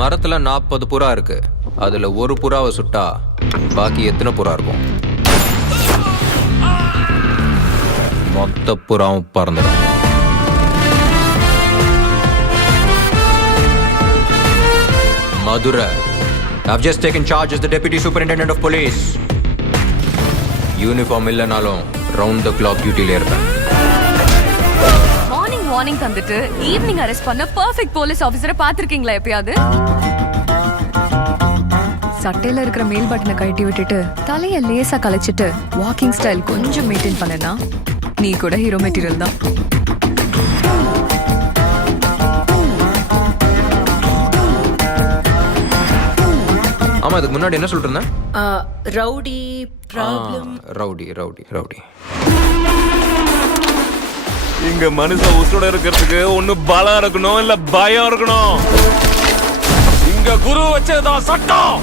மரத்துல 40 புறா இருக்கு. அதுல ஒரு புறாவை சுட்டா பாக்கி எத்தனை புறா இருக்கும்? மொத்த புறாவும் பறந்துடும். Madura, I've just taken charge as the Deputy Superintendent of Police. Uniform இல்லைனாலும் ரவுண்ட் த கிளாக் டியூட்டில இருப்பேன். மார்னிங் தந்துட்டு ஈவினிங் அரெஸ்ட் பண்ண பெர்ஃபெக்ட் போலீஸ் ஆபீசரை பாத்திருக்கீங்களா எப்பயாவது? சட்டையில இருக்கிற மேல் பட்டனை கழட்டி விட்டுட்டு தலைய லேசா கலைச்சிட்டு வாக்கிங் ஸ்டைல் கொஞ்சம் மெயின்டைன் பண்ணனா நீ கூட ஹீரோ மெட்டீரியல் தான். ஆமா, அதுக்கு முன்னாடி என்ன சொல்லிட்டு இருந்தேன்? Rowdy problem. ரவுடி. இங்க மனுஷன் உசுட இருக்கிறதுக்கு ஒண்ணு பலம் இருக்கணும், இல்ல பயம் இருக்கணும். இங்க குரு வச்சதான் சட்டம்.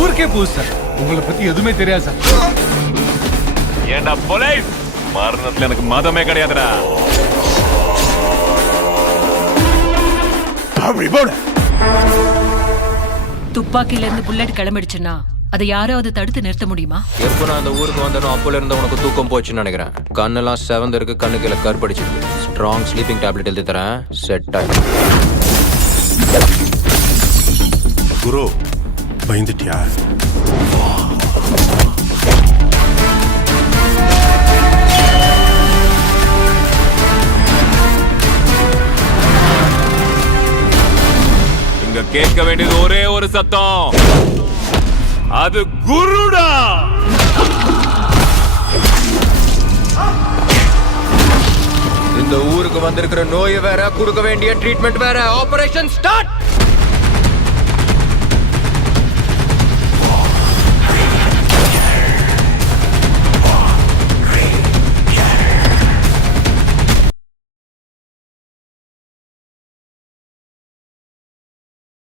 ஊருக்கே புதுசு சார், உங்களை பத்தி எதுவுமே தெரியாது சார். ஏண்டா போலீஸ், மரணத்துல எனக்கு மதமே கிடையாதுடா. துப்பாக்கில இருந்து புல்லட் கிளம்பிடுச்சுன்னா அதை யாராவது தடுத்து நிறுத்த முடியுமா? எப்போ நான் அந்த ஊருக்கு வந்தனோ அப்போல இருந்து உனக்கு தூக்கம் போச்சுன்னு நினைக்கிறேன். கண்ணெல்லாம் செவந்து இருக்கு, கண்ணு கீழே கருப்படிச்சிருக்கு. ஸ்ட்ராங் ஸ்லீப்பிங் டேப்லெட் எழுதி தரேன், செட் ஆயிடும். குரு, பயந்துட்டியா? இங்க கேட்க வேண்டியது ஒரே ஒரு சத்தம், அது குருடா. இந்த ஊருக்கு வந்திருக்கிற நோய் வேற, கொடுக்க வேண்டிய ட்ரீட்மெண்ட் வேற. Operation start.